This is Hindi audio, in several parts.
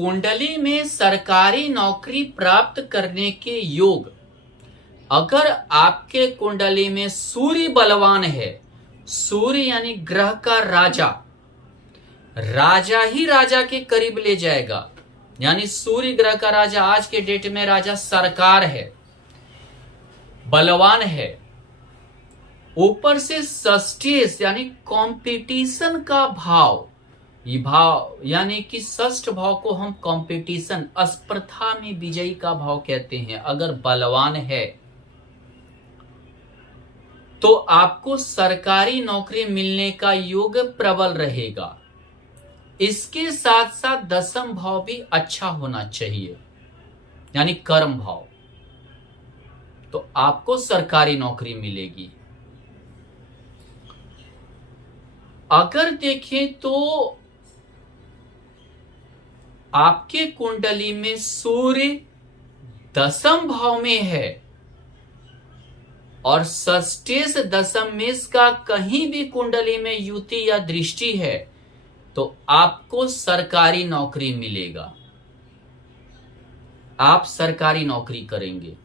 कुंडली में सरकारी नौकरी प्राप्त करने के योग, अगर आपके कुंडली में सूर्य बलवान है, सूर्य यानी ग्रह का राजा, राजा ही राजा के करीब ले जाएगा, यानी सूर्य ग्रह का राजा आज के डेट में राजा सरकार है, बलवान है। ऊपर से षष्ठेश यानी कंपटीशन का भाव, ये भाव यानी कि षष्ठ भाव को हम कंपटीशन, स्पर्धा में विजयी का भाव कहते हैं। अगर बलवान है तो आपको सरकारी नौकरी मिलने का योग प्रबल रहेगा। इसके साथ साथ दसम भाव भी अच्छा होना चाहिए, यानी कर्म भाव, तो आपको सरकारी नौकरी मिलेगी। अगर देखें तो आपके कुंडली में सूर्य दसम भाव में है और षष्ठेश दशम में इसका कहीं भी कुंडली में युति या दृष्टि है तो आपको सरकारी नौकरी मिलेगा, आप सरकारी नौकरी करेंगे।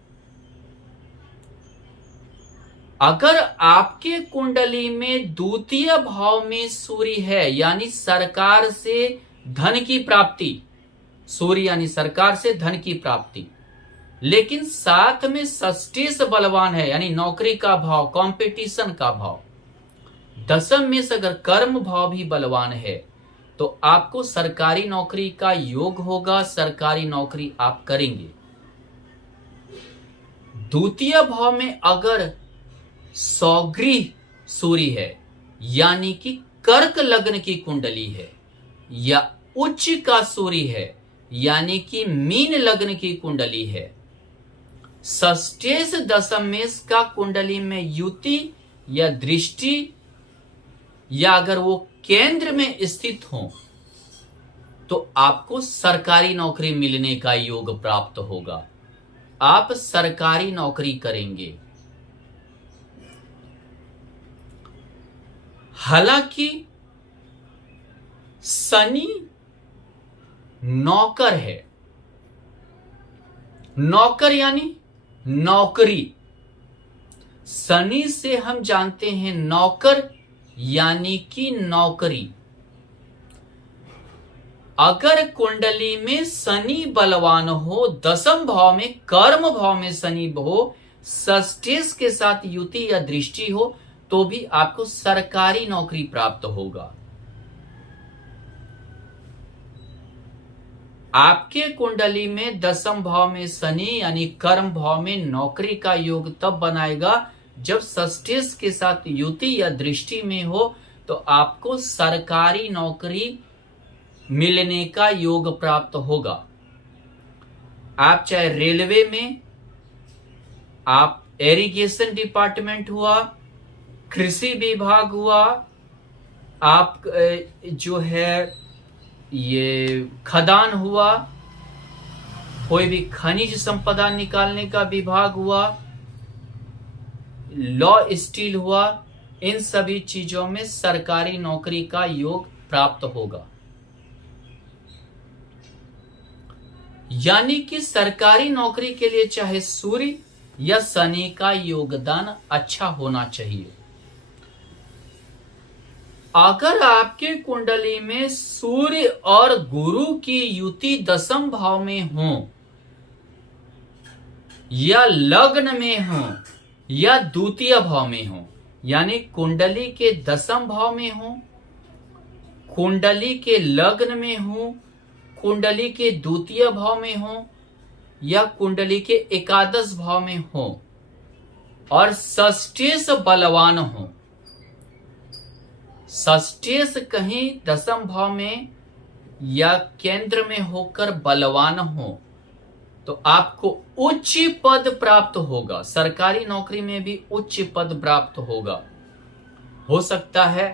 अगर आपके कुंडली में द्वितीय भाव में सूर्य है, यानी सरकार से धन की प्राप्ति, सूर्य यानी सरकार से धन की प्राप्ति, लेकिन साथ में षष्ठेश बलवान है, यानी नौकरी का भाव, कंपटीशन का भाव, दसम में से अगर कर्म भाव भी बलवान है तो आपको सरकारी नौकरी का योग होगा, सरकारी नौकरी आप करेंगे। द्वितीय भाव में अगर सौगृह सूर्य है, यानी कि कर्क लग्न की कुंडली है, या उच्च का सूर्य है, यानी कि मीन लग्न की कुंडली है, षष्ठेश दशम में का कुंडली में युति या दृष्टि, या अगर वो केंद्र में स्थित हो तो आपको सरकारी नौकरी मिलने का योग प्राप्त होगा, आप सरकारी नौकरी करेंगे। हालांकि शनि नौकर है, नौकर यानी नौकरी, शनि से हम जानते हैं नौकर यानी कि नौकरी। अगर कुंडली में शनि बलवान हो, दसम भाव में कर्म भाव में शनि हो, षष्ठेश के साथ युति या दृष्टि हो, तो भी आपको सरकारी नौकरी प्राप्त होगा। आपके कुंडली में दसम भाव में शनि यानी कर्म भाव में नौकरी का योग तब बनाएगा जब षष्ठेश के साथ युति या दृष्टि में हो, तो आपको सरकारी नौकरी मिलने का योग प्राप्त होगा। आप चाहे रेलवे में, आप इरिगेशन डिपार्टमेंट हुआ, कृषि विभाग हुआ, आप जो है ये खदान हुआ, कोई भी खनिज संपदा निकालने का विभाग हुआ, लॉ स्टील हुआ, इन सभी चीजों में सरकारी नौकरी का योग प्राप्त होगा। यानी कि सरकारी नौकरी के लिए चाहे सूर्य या शनि का योगदान अच्छा होना चाहिए। अगर आपके कुंडली में सूर्य और गुरु की युति दसम भाव में हो, या लग्न में हो, या द्वितीय भाव में हो, यानी कुंडली के दसम भाव में हो, कुंडली के लग्न में हो, कुंडली के द्वितीय भाव में हो, या कुंडली के एकादश भाव में हो, और षष्ठेश बलवान हो, षष्ठेश कहीं दसम भाव में या केंद्र में होकर बलवान हो, तो आपको उच्च पद प्राप्त होगा, सरकारी नौकरी में भी उच्च पद प्राप्त होगा। हो सकता है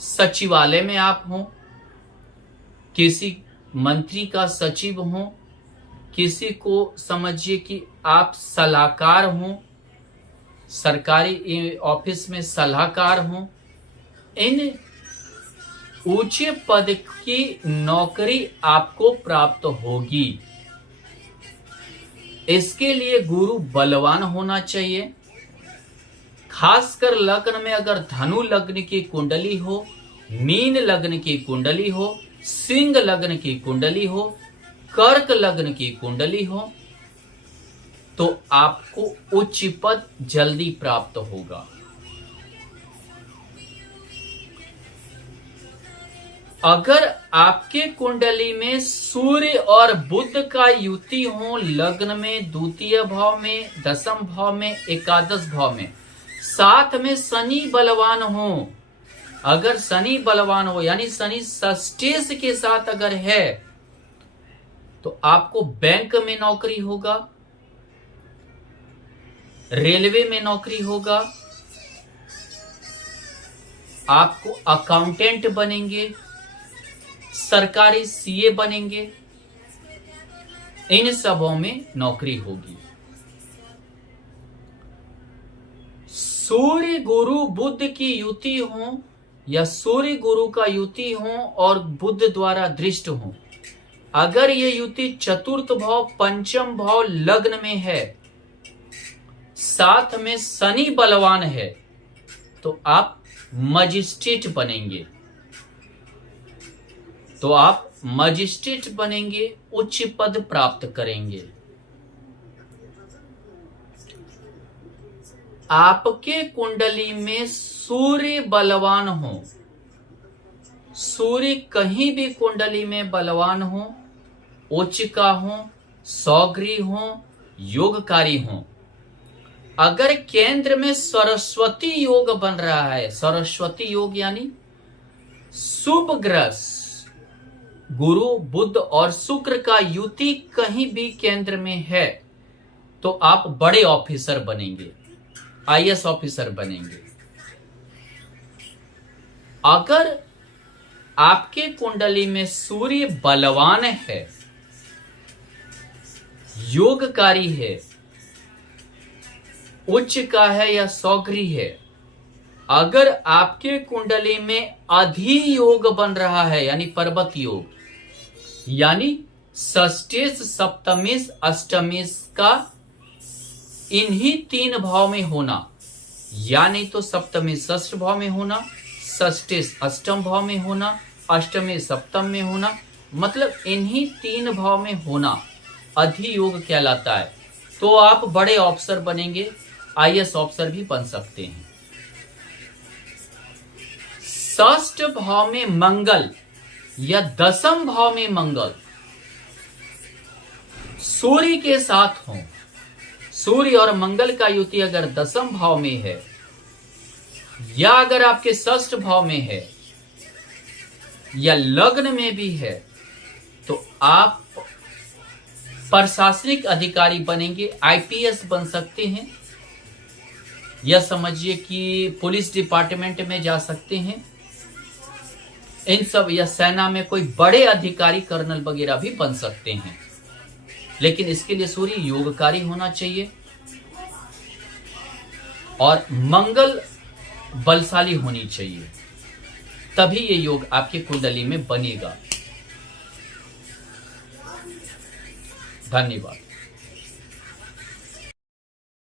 सचिवालय में आप हो, किसी मंत्री का सचिव हो, किसी को समझिए कि आप सलाहकार हो, सरकारी ऑफिस में सलाहकार हो। इन ऊंचे पद की नौकरी आपको प्राप्त होगी। इसके लिए गुरु बलवान होना चाहिए। खासकर लग्न में अगर धनु लग्न की कुंडली हो, मीन लग्न की कुंडली हो, सिंह लग्न की कुंडली हो, कर्क लग्न की कुंडली हो, तो आपको उच्च पद जल्दी प्राप्त होगा। अगर आपके कुंडली में सूर्य और बुध का युति हो, लग्न में, द्वितीय भाव में, दसम भाव में, एकादश भाव में, साथ में शनि बलवान हो, अगर शनि बलवान हो यानी शनि षष्ठेश के साथ अगर है, तो आपको बैंक में नौकरी होगा, रेलवे में नौकरी होगा, आपको अकाउंटेंट बनेंगे, सरकारी सीए बनेंगे, इन सबों में नौकरी होगी। सूर्य गुरु बुध की युति हो या सूर्य गुरु का युति हो और बुध द्वारा दृष्ट हो, अगर ये युति चतुर्थ भाव, पंचम भाव, लग्न में है, साथ में शनि बलवान है, तो आप मजिस्ट्रेट बनेंगे, उच्च पद प्राप्त करेंगे। आपके कुंडली में सूर्य बलवान हो, सूर्य कहीं भी कुंडली में बलवान हो, उच्च का हो, सौग्री हो, योगकारी हो, अगर केंद्र में सरस्वती योग बन रहा है, सरस्वती योग यानी शुभ ग्रह गुरु बुध और शुक्र का युति कहीं भी केंद्र में है, तो आप बड़े ऑफिसर बनेंगे, आईएएस ऑफिसर बनेंगे। अगर आपके कुंडली में सूर्य बलवान है, योगकारी है, उच्च का है या सौग्री है, अगर आपके कुंडली में अधियोग बन रहा है यानी पर्वत योग, यानी षष्ठेश, सप्तमेश, अष्टमेश का इन्हीं तीन भाव में होना, या नहीं तो सप्तमेश षष्ठ भाव में होना, षष्ठेश अष्टम भाव में होना, अष्टमेश सप्तम में होना, मतलब इन्हीं तीन भाव में होना अधियोग कहलाता है, तो आप बड़े ऑफिसर बनेंगे, आईएएस ऑफिसर भी बन सकते हैं। षष्ठ भाव में मंगल या दसम भाव में मंगल सूर्य के साथ हो, सूर्य और मंगल का युति अगर दसम भाव में है या अगर आपके षष्ठ भाव में है या लग्न में भी है, तो आप प्रशासनिक अधिकारी बनेंगे, आईपीएस बन सकते हैं, या समझिए कि पुलिस डिपार्टमेंट में जा सकते हैं, इन सब, या सेना में कोई बड़े अधिकारी, कर्नल वगैरह भी बन सकते हैं। लेकिन इसके लिए सूर्य योगकारी होना चाहिए और मंगल बलशाली होनी चाहिए, तभी ये योग आपके कुंडली में बनेगा। धन्यवाद।